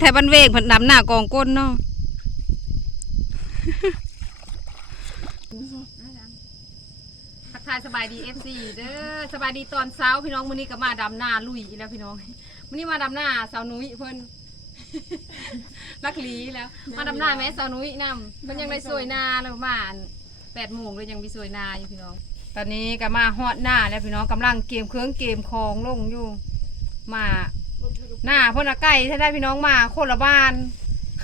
โอ้ยไทยบันเวกผันดำหน้ากองก้นเนาะทักทายสบายดี FC เด้อสบายดีตอนเช้าพี่น้องมื้อนี้ก็มาดำหน้าลุยอีกแล้วพี่น้องมื้อนี้มาดำหน้าสาวนุ้ยเพิ่นลักหลีแล้ว มาดำหน้าแม่สาวนุ้ยนำเพิ่นยังได้สวยนาแล้วประมาณ8โมงเลยยังมีสวยนาอยู่พี่น้อง ตอนนี้ก็มาฮอดหน้าแล้วพี่น้องกำลังเกมเครื่องเกมคองลงอยู่มา หน้าเพิ่นน่ะใกล้ถ้าได้พี่น้องมาคนละบ้าน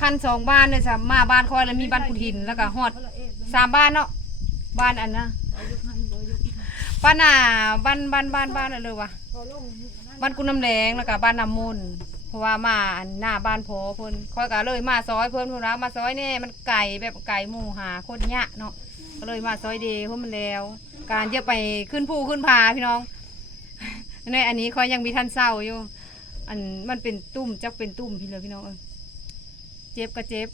คันสองบ้านเลยจ้ะมาบ้านคอยแล้วมีบ้านกุถินแล้วก็ฮอดสามบ้านเนาะบ้านอันนะบ้านน่ะบ้านบ้านบ้านบ้านอะไรวะบ้านกุนน้ำแดงแล้วก็บ้านน้ำมนต์เพราะว่ามาอันหน้าบ้านพอเพิ่นคอยก็เลยมาซอยเพิ่นเพิ่นว่ามาซอยแน่มันไก่แบบไก่หมู่หาคนยะเนาะก็เลยมาซอยเดย์เพราะมันแล้ว การจะไปขึ้นภูขึ้นผาพี่น้องในอันนี้คอยยังมีท่านเศร้าอยู่ อันมันเป็นตุ่มจักเป็นตุ่มพี่เลยพี่น้องเออเจ็บก็เจ็บ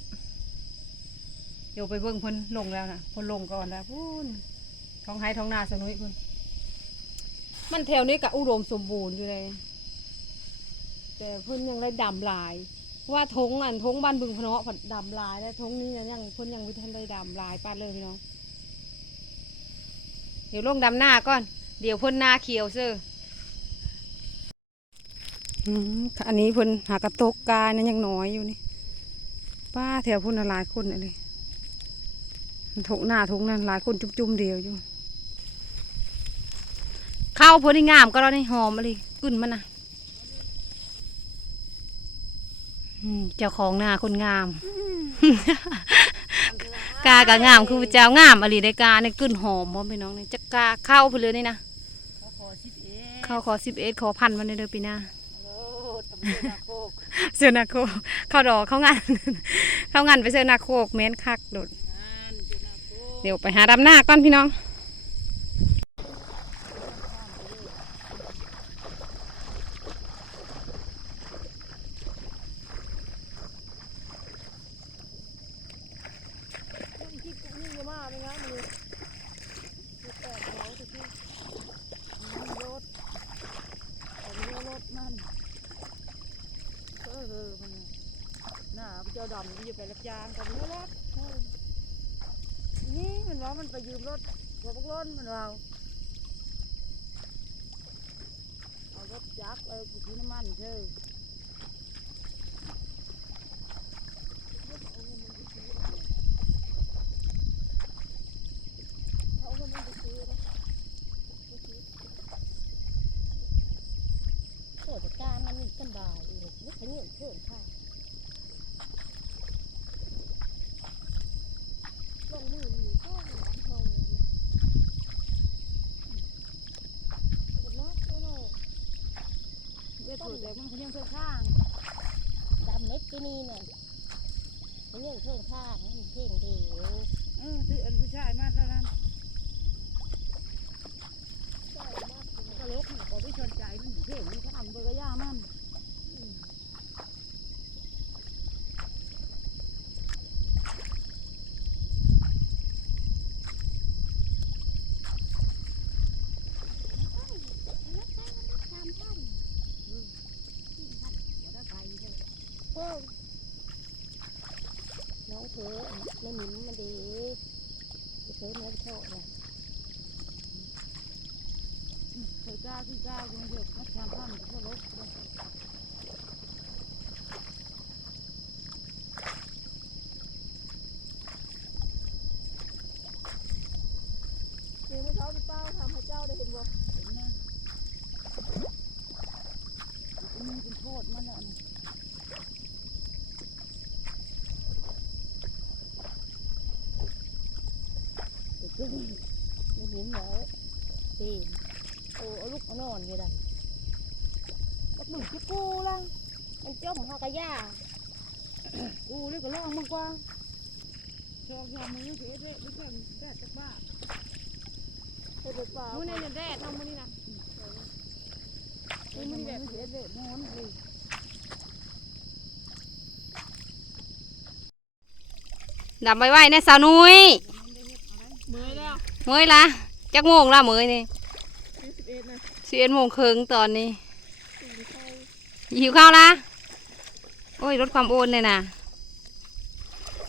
เดี๋ยวไปเบิ่งเพิ่นลงแล้วนะเพิ่นลงก่อนแล้วพูนท้องไห้ท้องนาสนุยพิ่นมันแถวนี้ก็อุดมสมบูรณ์อยู่เลย แต่เพิ่นยังได้ดำลาย ว่าทงอันทงบ้านบึงพะเนาะเพิ่นดำลายแล้วทงนี้ยังเพิ่นยังไม่ทันได้ดำลายปานเลยพี่น้องเดี๋ยวลงดำหน้าก่อน เดี๋ยวเพิ่นหน้าเขียวเซ้อ อืมอันนี้เพิ่นหากระตกกาเนี่ยยังน้อยอยู่นี่ ป้าแถวพุ่นน่ะหลายคนน่ะเลยทงหน้าทงนั้นหลายคนจุ่มๆเดียวอยู่ข้าวเพิ่นนี่งามก็แล้วนี่หอมอะไรกึ่นมันนะอืมเจ้าของนาคนงามกากะงามคือเจ้างามอะไรได้กาเนี่ยกึ่นหอมพร้อมพี่น้องนี่จะกาข้าวเพิ่นเลยนี่นะข้าวขอสิบเอ็ดขอพันวันนี้เด้อปีหน้า เสือนาโคกเข้าวดอกเข้างาน เข้างานไปเสือนาโคกแม้นคักโดดเดี๋ยวไปหาดำหน้าก่อนพี่น้อง หน้าเจ้าดำที่อยู่ไปรับจ้างกับเนื้อรถนี่มันว่ามันไปยืมรถหัวพวกรถมันว่าเอารถ จักเอาไปซื้น้ำมันเธอาเงินมันไปซื้อนะ โคตรการมันมีกันบ่ายเองนึกขยันเพิ่มค่ะลงมือมีก็หลังทองกดล็อกก็เลย เวทถูกแต่มันขยันเสื้อข้าง ดำเม็ดที่นี่น่ะขยันเพิ่มข้างมันเพ่งเดียวเออซื้ออันผู้ชายมาแล้วนั้นใช่มากมันก็ลกมันก็ไม่ชนใจมันเพ่งมันก็ทำเบอร์กย่ามันแล้วไปเลย เพิ่มน้องเธอไม่หมิ่นมันดีเธอไม่ชอบเลย เคยกล้าที่กล้าคุณเดียวมัดชามพันก็ลก เมื่อเช้าพี่เป้าทำให้เจ้าได้เห็นบ่ เห็นไหมมันเป็นโทษมันอะ ขึ้น ไม่เหมิ่นเหรอเต็มโอ้ลูกนอนอยู่ได้ก็มึงที่กูล่ะมันจ้องหอกระยากูเลยก็ลองมึงกว่าชอบยามมือเสียเด็กไม่ใช่แดดจากบ้าเฮ็ดเปล่ามื้อนี้เนี่ยแดดเนาะมื้อนี้นะเฮ้ยมันแบบเสียเด็กนอนเลยดำไว้ไว้ในสาวนุ้ย เมื่อยละจักโมงละเมื่อยนี่สิบเอ็ดนะสิบเอ็ดโมงครึ่งตอนนี้หิวข้าวละโอ้ยลดความโอนเลยนะ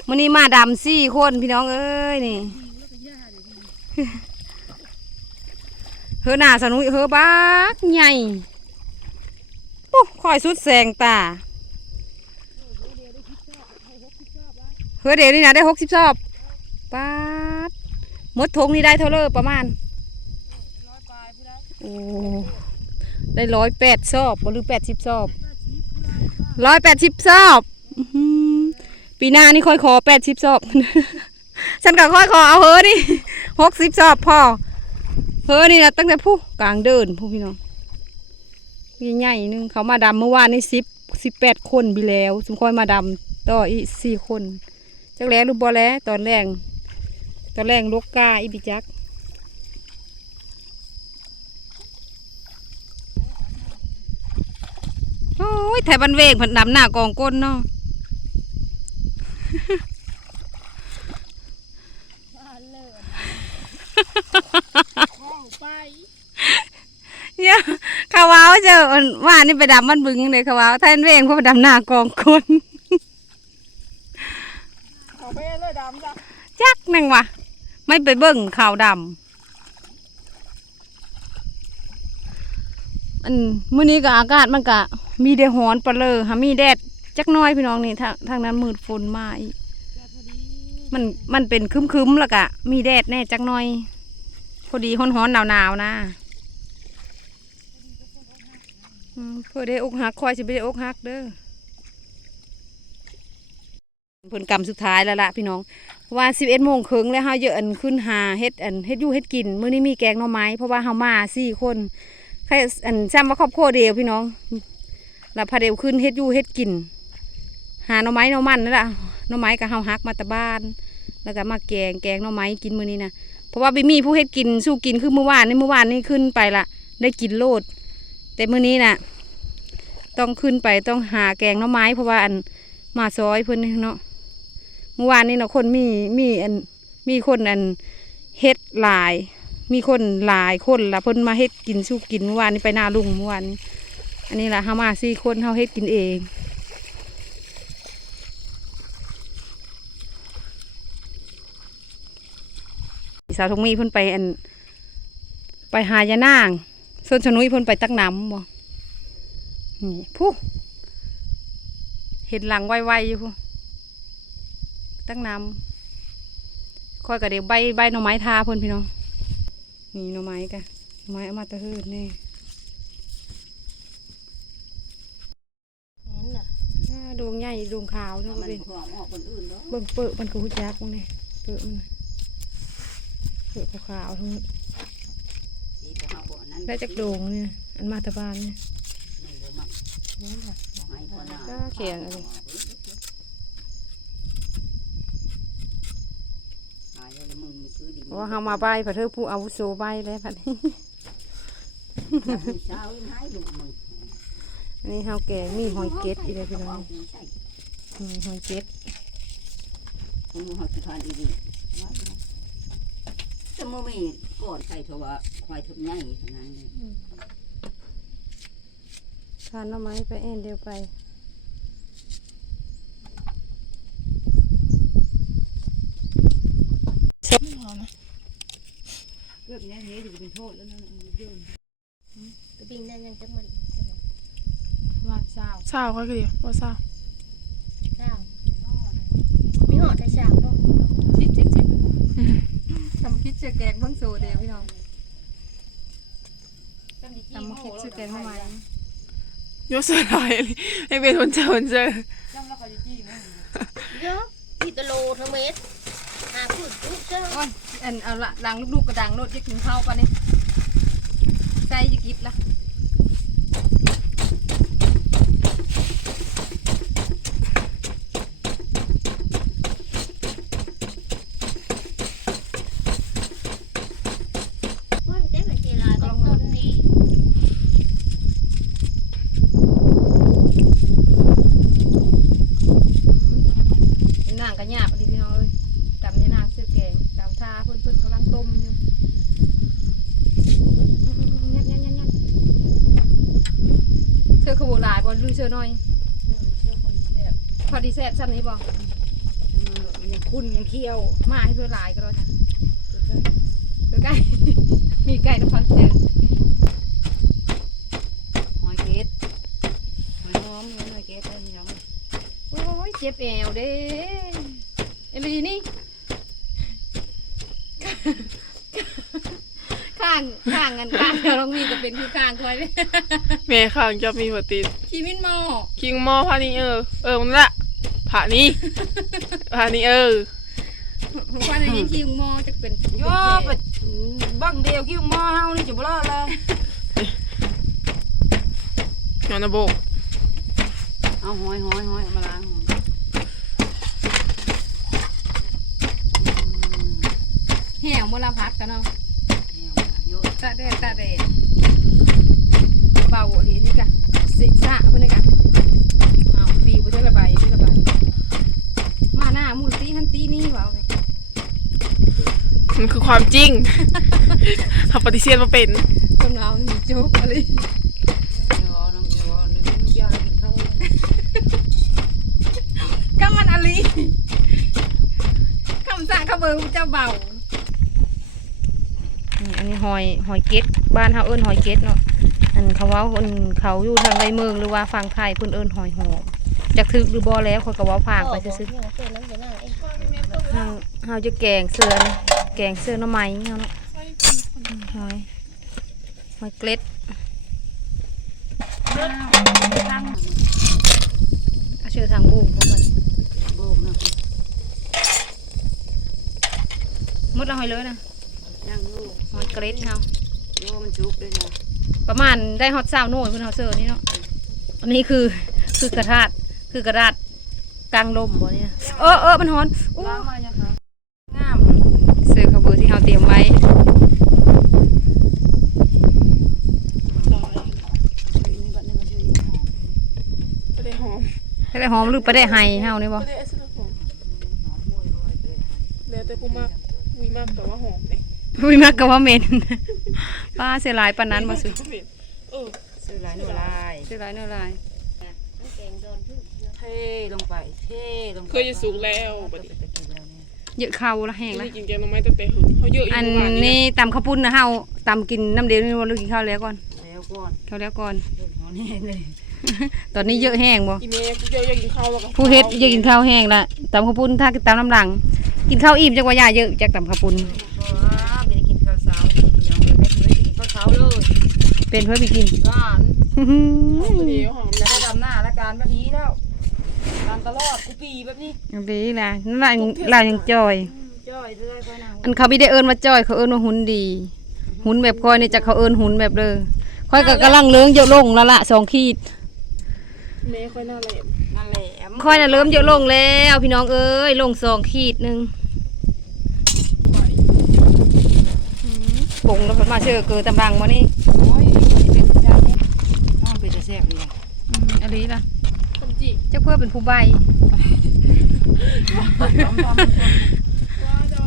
มื้อนี้มาดำสี่คนพี่น้องเอ้ยนี่เฮอหน้าสนุยเฮอบักใหญ่ปุ๊คอยสุดแสงตาเฮอเดี๋ยวนี่นะได้หกสิบซอบป๊า มดทงนี่ได้เท่าเลยประมาณโอ้ได้ร้อยแปดซอบบ่หรือแปดสิบซอบร้อยแปดสิบซอบอื้อหือปีหน้านี่ค่อยขอแปดสิบซอบ ฉันก็ค่อยขอเอาเฮอนี่หกสิบซอบพอเฮ้ยนี่นะตั้งแต่ผู้กลางเดินผู้พี่น้องใหญ่ๆหนึงเขามาดำเมื่อวานนี่สิบสิบแปดคนไปแล้วสมค่อยมาดำต่ออีกสี่คนจักแล้วหรือบ่แล้วตอนแรก ตอนแรกลกกาอีบิจักโอ้ยไทยบันเวงผันดำหน้ากองก้นเนาะไปเนี่ยขาวาวเจอว่านี่ไปดำมันบึงเลยขาวาวไทยบันเวงเพราะไปดำหน้ากองก้นเอาไปเลยดำจ้ะจักนั่งวะ ไม่ไปเบิ่งข่าวดำอันมื้อนี้ก็อากาศมันก็มีแดดร้อนปะเลยหามีแดดจักน้อยพี่น้องนี่ทางทางนั้นมืดฝนมาอีกมันมันเป็นครึ้มๆแล้วก็มีแดดแน่จักน้อย พอดีร้อนๆหนาวๆนะอืมเพื่อได้อกหักคอยสิไปได้อกหักเด้อผลกรรมสุดท้ายแล้วล่ะพี่น้อง ว่าสิบเอ็ดโมงครึ่งแล้วเฮาเยอะอันขึ้นหาเฮ็ดอันเฮ็ดอยู่เฮ็ดกินมื้อนี้มีแกงหน่อไม้เพราะว่าเฮามาสี่คนใครอันซ้ำว่าครอบครัวเดียวพี่น้องแล้วพาเดียวขึ้นเฮ็ดอยู่เฮ็ดกิน หาหน่อไม้หน่อมันนั่นแหละหน่อไม้ก็เฮาฮักมาตะบ้าน แล้วก็มาแกงแกงหน่อไม้กินมื้อนี้นะเพราะว่าบ่มีผู้เฮ็ดกินสู้กินคือเมื่อวานนี่เมื่อวานนี่ขึ้นไปละได้กินโลด แต่มื้อนี้น่ะ ต้องขึ้นไปต้องหาแกงหน่อไม้เพราะว่าอันมาซอยเพิ่นเนาะ เมื่อวานนี้เนาะคนมีมีอันมีคนอันเฮ็ดหลาย มีคนหลายคนละเพิ่นมาเฮ็ดกินสู้กินเมื่อวานนี้ไปหน้าลุงเมื่อวานนี้อันนี้ละเฮามาสี่คนเฮาเฮ็ดกินเองสาวทงมีเพิ่นไปอัน ไปหายานางส่วนชนุยเพิ่นไปตักน้ำบ่นี่ผู้เห็นหลังไวๆอยู่ผู้ ตั้งน้ำคอยกับเดี๋ยวใบใบหน่อไม้ทาเพิ่นพี่น้องนี่หน่อไม้กะหน่อไม้เอามาตะฮืดนี่นั่นน่ะอ่าดวงใหญ่ดวงขาวเนาะมันเป็นหอมออกคนอื่นเนาะเบิ่งเปิดมันก็หุ่จักมั้งเนี่ยเปิดมันน่ะเปิดขาวๆทั้งนั้นสีก็หาบ่อนั้นได้จากโดงเนี่ยอันมาแตะบานเนี่ยในบ่มักบ่ให้พ่อหน้าก็เขียนอะไร หายแล้วมึงมันคือดิ เพราะ ว่าเฮามาใบผัดเธอผู้อาวุโสใบแล้วผัดนี้อันนี้เฮาแกงมีหอยเก็ดอีกเลยพี่น้องมีหอยเก็ดมึงหักทานอีดีจะมือมีก่อนใส่ถอะว่าควายทุบใหญ่เท่านั้ทานน่อไม้ไปเอ็นเดียวไป เกือบนี้นี้จะเป็น โทษแล้วนะเยอะกระบิงได้ยังจักมันว่าเศร้าเศร้าค่อยก็ดีว่าเศร้าเช้ามีหอดแต่เช้าบ่ชิดชิดชิดทำคิดเชื่อแกงเพิ่งโซเดียวพี่น้องทำมาคิดเชื่อแกงทำไมยกเสื้อหน่อยให้เป็นคนเจอคนเจอเยอะพี่ตะโลทั้งเม็ดหาพืชปลูกเจ้าโอ้ยอันเอาละล้างลูกๆกระดังโนดจะกินข้าวปะนี่ ใส่จะกิดละ เพิ่นเต็มเลยเจลายของต้นนี่ นางกระยาบดีพี่น้องเอ้ยจำยานางเสื้อแกงจำท่าเพิ่นเพิ่นกำลังต้มอยู่ยัดยัดยัดยัด เสื้อขบ เชื่อคนแซ่บพอดีแซ่บซ้ำนี้บอกยังคุ้นยังเคี้ยวมาให้เพื่อหลายก็ได้วจ้ะเพื่อใกล้มีไก่น้ำพันเจอหอยเก็ดหอยหอมหอยเก็ดเลยพี่น้องโอ้ยเจ็บแอวเด้เอลีนี่ ข้างข้างกันข้างเดี๋ยวลองมีก็เป็นคือข้างคอยเลยแม่ข้างจะมีหัวติดชีวินหมอคิงหมอพานี้เออ เออมันละผานี้ผานี้เออควันในนี้ชีวหมอจะเป็นโย่ไปบังเดียวคิ้วหม้อเฮานี่จะบ่รอดเลยหนอนนะโบกเอาหอยหอยหอยเอามาล้างหอยแหวมลพัดกันเนาะอืม เอามาโยนตาแดดตาแดดเบาดีนี่กะสิสะพวกนี้กะเอาปีบุเทระบายที่ระบายมาหน้ามูลตีฮันตีนี่เบาไงมันคือความจริงทำปฏิเสธมาเป็นคนเรามีโจ๊กอะไรเดี๋ยวเอาน้ำเดี๋ยวเอาน้ำยากินข้าวเลยก็มันอะไรคำสั่งเขาเบิงเจ้าเบาอันนี้ หอยหอยเก็ดบ้านเขาเอิ้นหอยเก็ดเนาะอันเขาว่าคนเขาอยู่ทางไรเมืองหรือว่าฝั่งไทยเพิ่นเอิ้นหอยหอมจากถึกหรือบ่แล้วเขาก็เว่าพางไปซื่อเนี่ยเสื้อนั้นจะนั่งเองๆเฮาเฮาจะแกงเสือนะแกงเสือหน่อไม้เฮาเนาะหอยหอยเกล็ดตั้งเอาเชือทางบุ้งเข้ามาโบกเนาะหมดแล้วหอยเลยนะย่างลู กหอยเกล็ดเฮาโยมันชุบด้วยนะประมาณได้ฮอตซาวโน่ยเพิ่นเฮาเสือนี่เนาะอันนี้คือคือกระทาดคือกระดาษกลางลมบ่เนี่ยเออเออมันฮ้อนอู้ล้างมาเนี่ยค่ะงามเสือกระเบือที่เราเตรียมไว้นี่บัดนึงก็ช่วยหอมไม่ได้หอมไปได้หอมหรือไปได้ไฮเฮานี่บ่ไม่ได้ไอ้สุดหอมหอมมวยรวยเลยแล้วแต่กูมากวีมากแต่ว่าหอมเลย อุ้ยมากก็ว่าเหม็นป้าเสียหลายปานนั้นบ่ซื้อเออซื้อหลายหน่วยลายเสียหลายเนื้อหลายเก่งโดนพึ่งเท่ลงไปเท่ลงไปเคยจะสุกแล้วบัดนี้จะกินแล้วเนี่ยเยอะเข้าละแห้งไม่ละได้กินแกงหน่อไม้ตั้งแต่หึงเขาเยอะอยู่อันเมื่อวานนี้นี้ตำข้าวปุ้นนะเฮาตำกินน้ำเดียวนี่บ่รู้กินข้าวแล้วก่อนแล้วก่อนข้าวแล้วก่อนเรื่องของนี่เลยตอนนี้เยอะแห้งบ่อีเมย์กูเยอะอยากกินข้าวแล้วก็ผู้เฮ็ดอยากกินข้าวแห้งละตำข้าวปุ้นถ้าตำน้ำหลัง กินข้าวอิ่มจักว่าย่าเยอะจากตำข้าวปุ้น เป็นเพื่อไปกินก้านเดียวหอมแล้วก็ดำหน้าและการแบบนี้แล้วการตลอดกูปีแบบนี้อันนี้ล่ะนั่นล่ะลายยังจอยจ้อยเลยไปนะอันเขาไม่ได้เอิ้นว่าจอย เขาเอิ้นว่าหุ่นดีหุ่นแบบคอยนี่จะเขาเอิ้นหุ่นแบบเด้อคอยก็กำลังเลื้องเยอะลงแล้วล่ะสองขีด เมย์ค่อยหน้าแหลมนั่นแหละคอยน่ะเริ่มเยอะลงแล้วพี่น้องเอ้ยลงสองขีดหนึงปงแล้วมาเชื่อเกิดตำรังมานี่โอ้ยเป็นเจ้าเนี่ยอ้าวเป็นจะแซ่บเลย อืมอะไรล่ะคนจีเจ้าเพื่อเป็นผู้ใบว้าดอ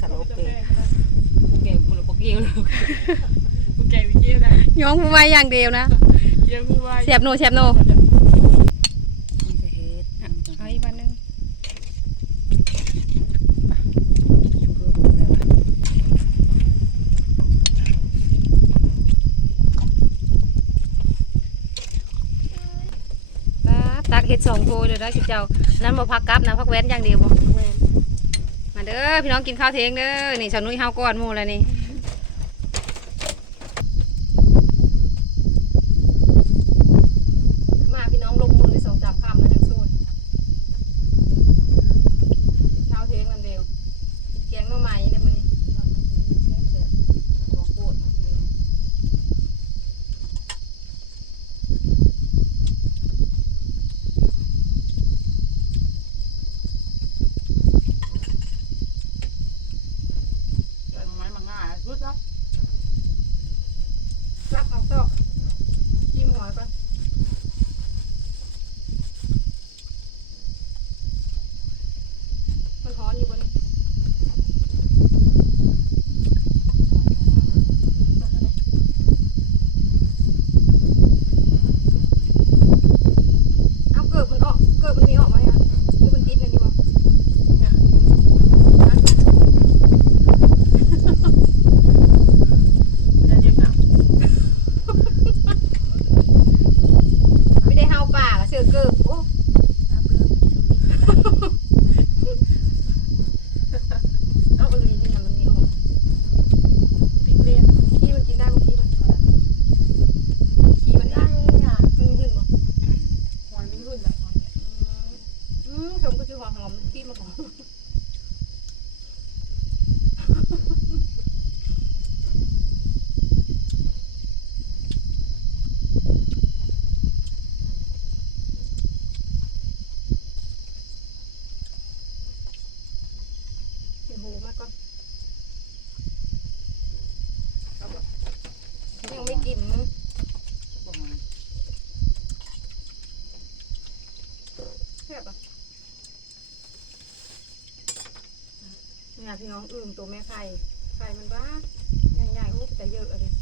สโลเกเก่งกูเลยบอกเกี่ยวเลยกูแกวิเกียได้ย้องผู้ใบอย่างเดียวนะเยี่ยมกูไว้เสียบโนเสียบโน มันจะเฮ็ด เอาอีกวันหนึง ชูเพื่อกูเลยวะ ป๊าบตัก เฮ็ดสองโกเลยได้สิเจ้านั้นบ่พักกลับนะพักแว้นอย่างเดียวบ่มาเด้อพี่น้องกินข้าวเทงเด้อนี่ชาวนุ้ยเฮาก่อนหมู่แล้วนี่มาพี่น้องลงมือในสองสามคำแล้วยังสู้ข้าวเทยงกันเดียวกินแกงหน่อไม้ได้มื้อนี้ของโปรด รักเอาเตาะจิ้มหัวก่อนมันฮ้อนอยู่บนนี้ กิน บ่มา แซ่บอะเนี่ย พี่น้องอึ่งตัวแม่ไข่ไข่มันบ้าใหญ่ๆโอ้แต่เยอะเลย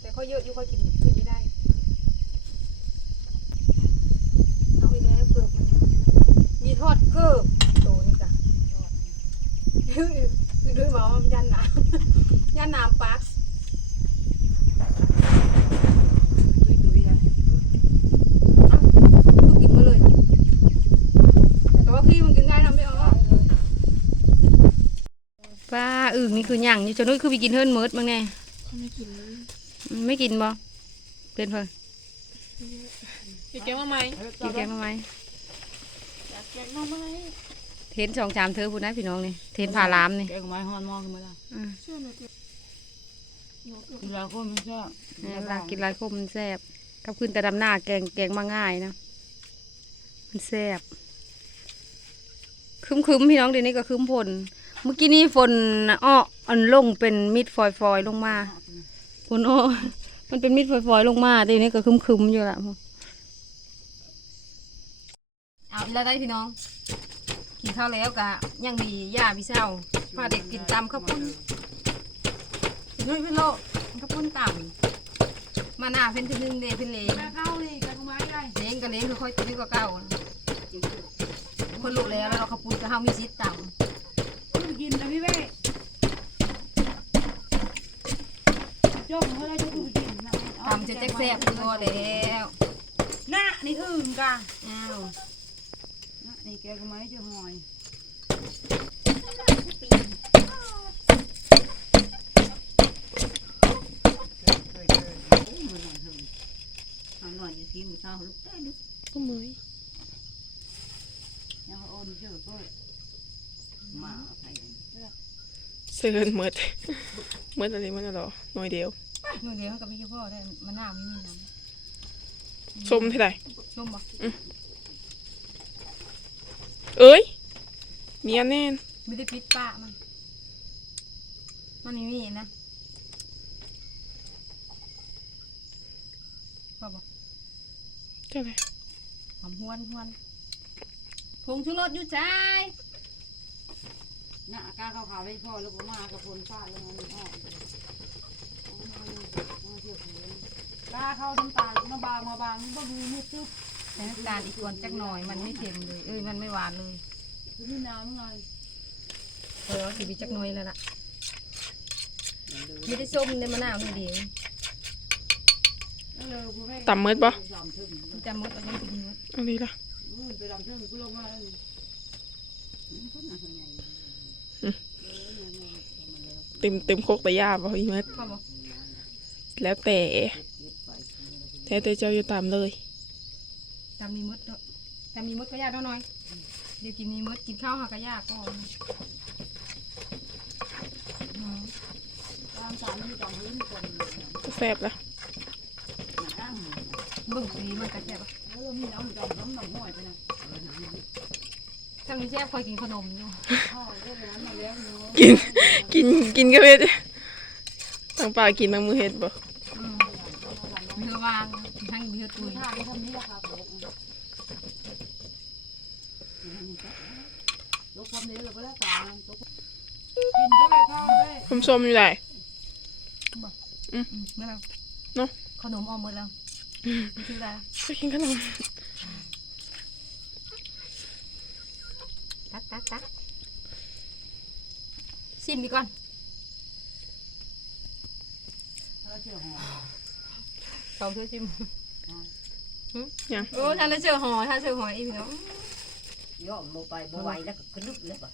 แต่เขาเยอะอยู่เขากินกินไม่ได้ เอาไปแล้วเกือบมันมีทอดเกือบโตนี่จ้ะด้วยบอกว่ามันยันหนาม ยันหนามปัก ตุ้ยๆเลย ก็กินมาเลยแต่ว่าพี่มันกินได้ทำไม่ออกป้าอึ่งนี่ คือหยั่งอยู่จนนู้นคือไปกินเฮิร์นเมิร์ดมั้งแน่เขาไม่กินอืมไม่กินบ่เป็นเพิ่นอีกแกงมาไหมกินแกงมาไหมอยากแกงมาไหมเทนสองชามเธอพูดนะพี่น้องนี่เทนผ่าลามนี่แกงไม้ฮอนมองขึ้นมาแล้วอืมเชื่อหนูเกินหนูเกินกินแล้วก็ไม่ชอบเวลากินหลายคมมันแซ่บกับขึ้นแต่ดำหน้าแกงแกงมาง่ายนะ มันแซ่บคึมคึมๆพี่น้องเดี๋ยวนี้ก็คึมฝน เมื่อกี้นี้ฝนอ้ออันลงเป็นมิดฟอยฟอยๆลงมาฝนอ้อมันเป็นมิดฟอยๆลงมาแต่ทีนี้ก็คึมๆอยู่ละเอาอีกแล้วได้พี่น้องกินข้าวแล้วกะยังดีย่าพี่เศร้าพาเด็กกินตำข้าวปุ้นกินด้วยเพื่อนโลกข้าวปุ้นต่ำมาหน้าเพิ่นทีนึงเดเพิ่นเลงเข้าเลยกันไม้ได้เลงก็เลงคือค่อยกินก็เก่าคนรู้แล้วแล้วเราข้าวปุ้นก็เฮามีสิทธิ์ต่คุณกินนะพี่เว้ จ้องเขาได้จะคุณกินนะำต่ำจะแจ๊กแซ่บคือพอแล้วน่ะนี่อึ่งกะอ้าวนี่แกงไม้จะหอยหน่อยอยู่ที่มือเช้าลูกได้ลูกก็มือยังโอนเชื่อก็มาใครเสือนเมืดเมืดอะไรมันหรอหน่อยเดียว มือเดียวมันก็ไม่ใช่พ่อได้มันหน้าไม่มีน้ส้มเท่าไหร่ำชมบ่เอ้ยเนียนแน่นไม่ได้ปิดปากมัน มันไม่มีนะพ่อบอกเท่าไหร่หอมหวนหวนผงชูรสอยู่ใจหน้ากาขาวๆไปพ่อแล้วก็มากับคนป้าแล้วมันออกมาเที่ยวเพื่อน กาเข้าน้ำตาลมาบางมาบางนี่บ่มีมืดตึ๊บใส่น้ำตาลอีกส่วนจักหน่อยมันไม่เค็มเลยเอ้ยมันไม่หวานเลยคือมีน้ำไงเออสิบีจักหน่อยแล้วล่ะไม่ได้ส้มในมะนาวนี่เดียวนั่นเลยคุณแม่ต่ำเมืดปะลำทึ่งมันจะหมดเอายังกินหมดอันนี้ล่ะไปลำเชิงกูลงมาก็น่าสนใจเต็มเต็มโคกแต่ยาบ่อีเมืดพ่อบอกแล้วแต่ แต่แต่เจ้าอยู่ตามเลย ตามมีมดเนาะตามมีมดก็ยากเท่าน้อย เดี๋ยวกินมีมดกินข้าวหากระยากก่อนอืมตามสามนี่ตามพื้นคนแซ่บละมาตั้งเบิ่งดีมันกระแซ่บอะแล้วเรามีน้ำจอมน้ำหนองห้อยไปนะถ้ามีแซ่บคอยกินขนมอยู่พ่อเรื่องนั้นมาแล้วเนาะกินกินกินก็เฮ็ดทั้งปลากินทั้งมือเฮ็ดบ่ ทั้งมีเฮือตุยทางทำนี้ราคาถูกลูกความนี้เราก็ได้ตามลูกกินด้วยข้าวด้วยผมส้มอยู่ไหนอืมเมื่อเราเนาะขนมออกหมดแล้วไม่ชื่ออะไรไปกินขนมตักตักตักชิมดีก่อนเราเชื่อหอสองเธอชิม ยัง โอ้ท่านได้เจอหอท่านเจอหออีกเนาะย่อมโมไปบ่ไหวแล้วก็ลึกเลยป่ะ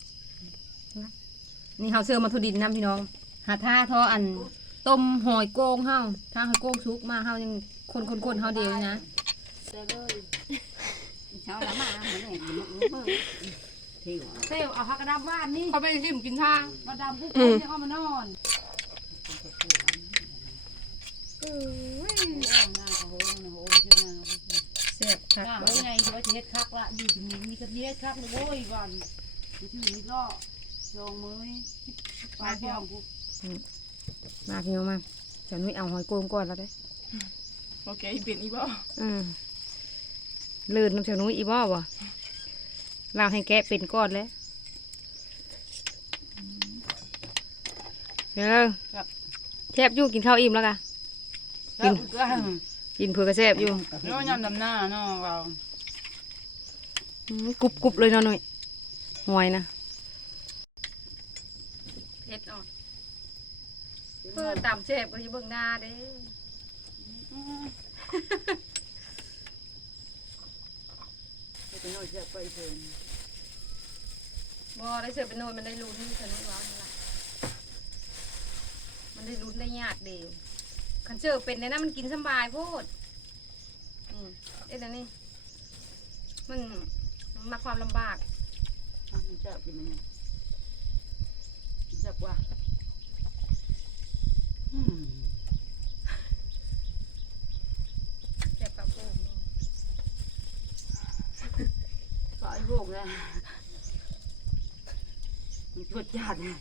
นี่เขาเชื่อมาทุดินน้ำพี่น้อง หาท่าทออันต้มหอยโก้งเฮาถ้าหอยโก้งชุกมาเฮายังคนคนคนเฮาเดียวนะแต่เลยเช้าละมาเหมือนไงมือที่หัวเต้เอาผักกระดาษบ้านนี่เขาไปชิมกินทางมาดำปุ๊บเนี่ยเอามานอนเสีย บค่ะน้าเอาไงที่ว่าจะเฮ็ดคักละอยู่ที่นี่มีกระเดียดคักเลยโว้ยวันที่ชื่อนี่ก็สองมื้อปลาพ่องกูมาพี่น้องมาเจ้านุ้ยเอาหอยโกงก่อนแล้วเด้โอเคเป็นอีบ่อืมเลื่อนน้ำเจ้านุ้ยอีบ่บ่เราให้แกะเป็นก้อนแล้วเด้อแทบยู่กินข้าวอิ่มแล้วกะแล้ว ก็กินเพื่อกระแซบอยู่น้อยยำดำหน้าเนาะเราอืมกรุบกรุบเลยเนาะหน่อยหวยนะเผ็ดอะเพื่อตำเชฟก็จะเบิ่งหน้าเด้ไปน้อยจะไปเพิ่นบ่ได้เสือเป็นโนยมันได้ลุ้นสนุกว้าวนี่ล่ะมันได้ลุ้นได้ยากเดี คันเสือเป็นในนั้นมันกินสำบายโพดอืมเอ็ดอันนี้ มันมันมาความลำบากมันจะกินมันจักว่าอืมเจ็บปากโป่งเนาะก็ไอ้พวกนะมันปวดจัดอัน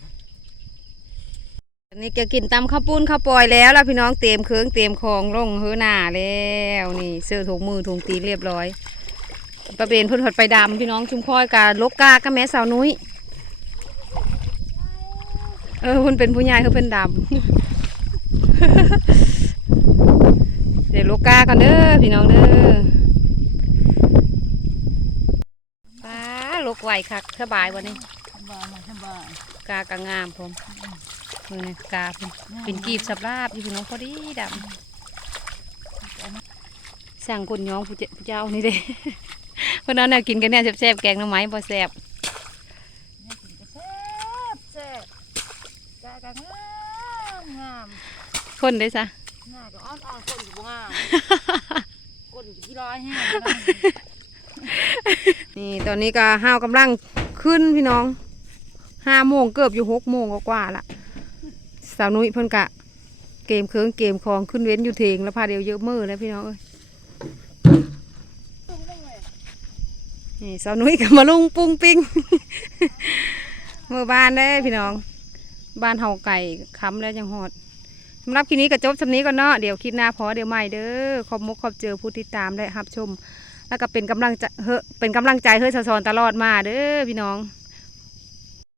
นี้จะกินตำข้าวปุ้นข้าวปอยแล้วแล้วพี่น้องเตรียมเครื่องเตรียมของลงเฮือหน้าแล้วนี่เสื้อถุงมือถุงตีเรียบร้อย ประเบนเพิ่นถอดไปดำพี่น้องชุมพอยกับลกกากับแม่สาวนุ้ยเออเพิ่นเป็นผู้ใหญ่เขาเป็นดำเดี๋ยวลกกากันเด้อพี่น้องเด้อป้าลกไหวคักสบายวันนี้สบายสบายกากางามพร้อม มือนี่กาเพิ่นเป็นกีบสับลาบอยู่พี่น้องพอดีดำสั่งคนย้องผู้เจผู้เจ้านี่เด้เพราะนั้นน่ะกินกันเนี่ยแซ่บๆแกงหน่อไม้บ่แซ่บแซ่บแซ่บกะกะงามงามคนได้ซะหน้าก็อ่อนอ่อนคนอยู่บ่งามก้นกี่ร้อยแห้งนี่ตอนนี้ก็ห้าวกำลังขึ้นพี่น้องห้าโมงเกือบอยู่หกโมงกว่าๆละ สาวนุ้ยเพิ่นกะ เกมเคืองเกมคองขึ้นเว้นอยู่เทงแล้วพาเดียวเยอะมือแล้วพี่น้องเอ้ยนี่สาวนุ้ยก็มาลุงปุ้งปิ้งเมื่อบ้านได้พี่น้อง บ้านเฮาไก่ค้ำแล้วยังหอดสำหรับคลิปนี้ก็จบสำนี้ก่อนเนาะเดี๋ยวคลิปหน้าพอเดี๋ยวใหม่เด้อขอบมุกขอบเจอผู้ติดตามและรับชม แล้วก็เป็นกำลังใจเฮอเป็นกำลังใจเฮ้ยสะสอนตลอดมาเด้อพี่น้อง